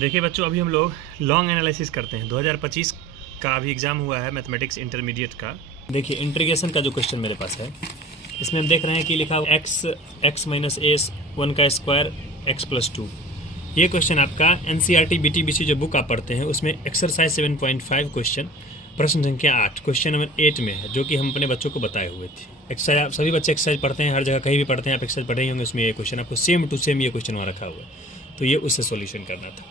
देखिए बच्चों, अभी हम लोग लॉन्ग एनालिसिस करते हैं। 2025 का अभी एग्ज़ाम हुआ है मैथमेटिक्स इंटरमीडिएट का। देखिए इंटीग्रेशन का जो क्वेश्चन मेरे पास है, इसमें हम देख रहे हैं कि लिखा हुआ x माइनस ए 1 का स्क्वायर x+2। ये क्वेश्चन आपका NCERT BTBC जो बुक आप पढ़ते हैं उसमें एक्सरसाइज 7.5 क्वेश्चन प्रश्न संख्या 8 क्वेश्चन नंबर 8 में है, जो कि हम अपने बच्चों को बताए हुए थे। एक्सरसाइज सभी बच्चे एक्सरसाइज पढ़ते हैं, हर जगह कहीं भी पढ़ते हैं, आप एक्सरसाइज पढ़े ही होंगे। उसमें ये क्वेश्चन आपको सेम टू सेम ये क्वेश्चन वहाँ रखा हुआ है, तो ये उससे सॉल्यूशन करना था।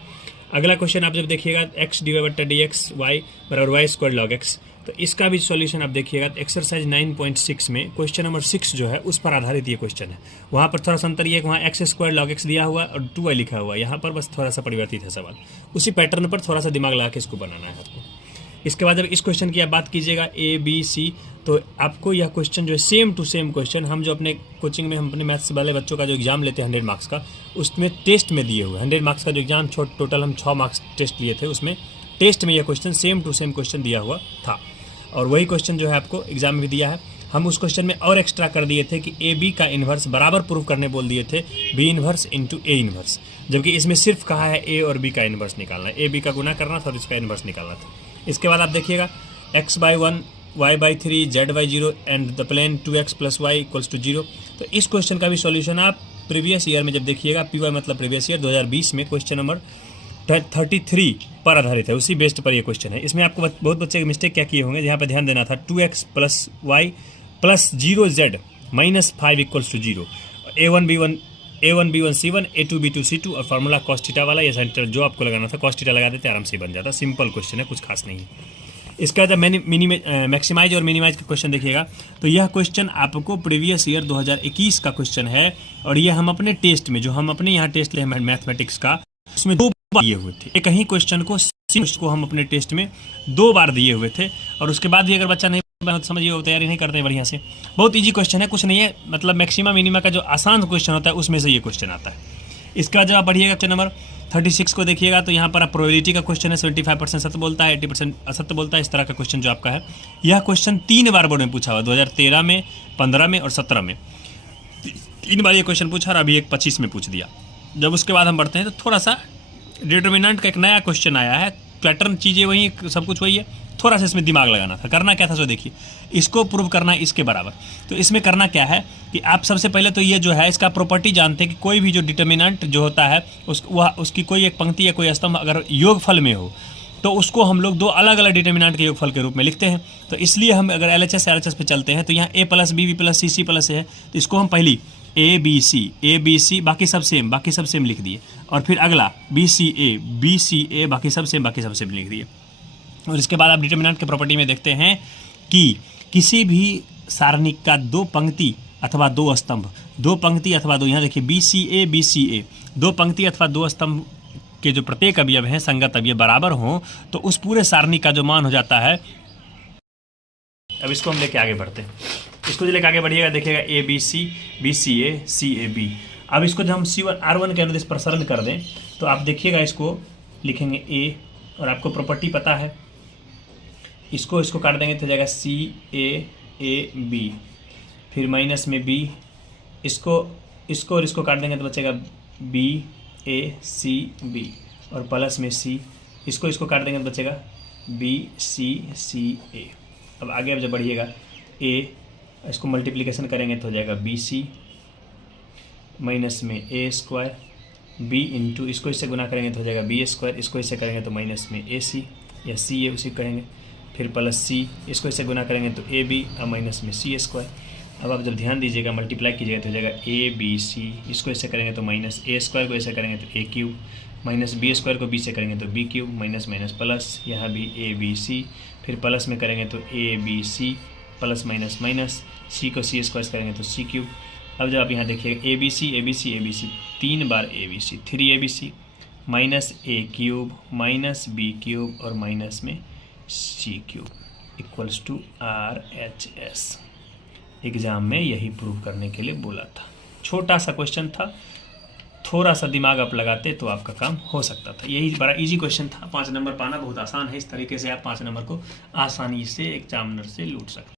अगला क्वेश्चन आप जब देखिएगा x/dx y बराबर वाई स्क्वायर लॉग x, तो इसका भी सॉल्यूशन आप देखिएगा एक्सरसाइज 9.6 में क्वेश्चन नंबर 6 जो है उस पर आधारित ये क्वेश्चन है। वहाँ पर थोड़ा सा अंतर ये है कि वहाँ x² log x दिया हुआ और 2y लिखा हुआ है, यहाँ पर बस थोड़ा सा परिवर्तित है सवाल। उसी पैटर्न पर थोड़ा सा दिमाग लगा के इसको बनाना है आपको। इसके बाद जब इस क्वेश्चन की आप बात कीजिएगा A B C, तो आपको यह क्वेश्चन जो है सेम टू सेम क्वेश्चन हम जो अपने कोचिंग में हम अपने मैथ्स वाले बच्चों का जो एग्जाम लेते हैं 100 मार्क्स का, उसमें टेस्ट में दिए हुए 100 मार्क्स का जो एग्जाम टोटल हम 6 मार्क्स टेस्ट लिए थे, उसमें टेस्ट में यह question same to same question दिया हुआ था। और वही क्वेश्चन जो है आपको एग्जाम में भी दिया है। हम उस क्वेश्चन में और एक्स्ट्रा कर दिए थे कि ए बी का इन्वर्स बराबर प्रूव करने बोल दिए थे, B inverse into A inverse, जबकि इसमें सिर्फ कहा है ए और बी का इन्वर्स निकालना है, ए बी का गुना करना था और इसका इन्वर्स निकालना था। इसके बाद आप देखिएगा x/1 y/3 z/0 and the plane 2x + y = 0। तो इस क्वेश्चन का भी सॉल्यूशन आप प्रीवियस ईयर में जब देखिएगा, PY मतलब प्रीवियस ईयर 2020 में क्वेश्चन नंबर 33 पर आधारित है, उसी बेस्ड पर ये क्वेश्चन है। इसमें आपको बहुत बच्चे के मिस्टेक क्या किए होंगे, यहाँ पर ध्यान देना था 2x + y + 0z - 5 = 0, A1 B1 C1 A2 B2 C2 और फार्मूला cos थीटा वाला, ये सेंटर जो आपको लगाना था cos थीटा लगा देते, आराम से बन जाता। सिंपल क्वेश्चन है, कुछ खास नहीं है। इसका जब मैक्सिमाइज और मिनिमाइज का क्वेश्चन देखिएगा, तो यह क्वेश्चन आपको प्रीवियस ईयर 2021 का क्वेश्चन है, और यह हम अपने टेस्ट में जो हम अपने यहाँ टेस्ट ले मैथमेटिक्स का, उसमें 2 बार दिए हुए थे। एक ही क्वेश्चन को हम अपने टेस्ट में 2 बार दिए हुए थे, और उसके बाद भी अगर बच्चा नहीं समझिए, वो तैयारी नहीं करते बढ़िया से, बहुत ईजी क्वेश्चन है, कुछ नहीं है। मतलब मैक्सिमम मिनिमा का जो आसान क्वेश्चन होता है उसमें से ये क्वेश्चन आता है। इसका जब आप बढ़िएगा क्वेश्चन नंबर 36 को देखिएगा, तो यहाँ पर आप प्रोबेबिलिटी का क्वेश्चन है, 75% सत्य बोलता है, 80% असत्य बोलता है, इस तरह का क्वेश्चन जो आपका है। यह क्वेश्चन 3 बार बोर्ड में पूछा हुआ, 2013 में, 15 में और 17 में 3 बार ये क्वेश्चन पूछा, और अभी एक 25 में पूछ दिया। जब उसके बाद हम बढ़ते हैं तो थोड़ा सा डिटर्मिनेंट का एक नया क्वेश्चन आया है, पैटर्न चीज़ें वही, सब कुछ वही है, थोड़ा सा इसमें दिमाग लगाना था। करना क्या था, सो देखिए, इसको प्रूव करना है इसके बराबर। तो इसमें करना क्या है कि आप सबसे पहले तो ये जो है इसका प्रॉपर्टी जानते हैं कि कोई भी जो डिटर्मिनेंट जो होता है उसकी कोई एक पंक्ति या कोई स्तंभ अगर योगफल में हो, तो उसको हम लोग 2 अलग अलग डिटर्मिनेंट के योगफल के रूप में लिखते हैं। तो इसलिए हम अगर LHS RHS पे चलते हैं, तो यहाँ A + B B + C C + A है, तो इसको हम पहली A B C बाकी सब सेम लिख दिए, और फिर अगला B C A बाकी सब सेम लिख दिए। और इसके बाद आप डिटर्मिनेंट के प्रॉपर्टी में देखते हैं कि किसी भी सारणी का 2 पंक्ति अथवा 2 स्तंभ, 2 पंक्ति अथवा 2, यहाँ देखिए BCA 2 पंक्ति अथवा 2 स्तंभ के जो प्रत्येक अवयव हैं, संगत अवयव बराबर हों, तो उस पूरे सारणी का जो मान हो जाता है। अब इसको हम लेके आगे बढ़ते हैं। इसको जो लेके आगे बढ़िएगा, देखिएगा ABC BCA CAB। अब इसको जब हम R1 के अनुदेश प्रसारण कर दें, तो आप देखिएगा इसको लिखेंगे A, और आपको प्रॉपर्टी पता है, इसको काट देंगे तो जाएगा CAAB, फिर माइनस में B, इसको और इसको काट देंगे तो बचेगा BACB, और प्लस में C, इसको काट देंगे तो बचेगा BCCA। अब आगे अब जब बढ़िएगा A, इसको मल्टीप्लिकेशन करेंगे तो हो जाएगा BC माइनस में A², B इंटू इसको इससे गुना करेंगे तो हो जाएगा B², इसको इससे करेंगे तो माइनस में AC या CA उसी कहेंगे, फिर प्लस C, इसको इससे गुना करेंगे तो AB और माइनस में C²। अब आप जब ध्यान दीजिएगा, मल्टीप्लाई कीजिएगा तो हो जाएगा ABC, इसको इससे करेंगे तो माइनस A² को ऐसे करेंगे तो A³, माइनस B² को B से करेंगे तो B³, माइनस माइनस प्लस, यहाँ भी ABC, फिर प्लस में करेंगे तो ABC, plus minus minus, C को C² करेंगे तो C³। अब जब आप यहाँ देखिएगा ABC 3 बार ABC, 3ABC minus A³ minus B³ और माइनस में C³ = RHS। एग्ज़ाम में यही प्रूव करने के लिए बोला था। छोटा सा क्वेश्चन था, थोड़ा सा दिमाग आप लगाते तो आपका काम हो सकता था। यही बड़ा इजी क्वेश्चन था। 5 नंबर पाना बहुत आसान है। इस तरीके से आप 5 नंबर को आसानी से एग्जामिनर से लूट सकते हैं।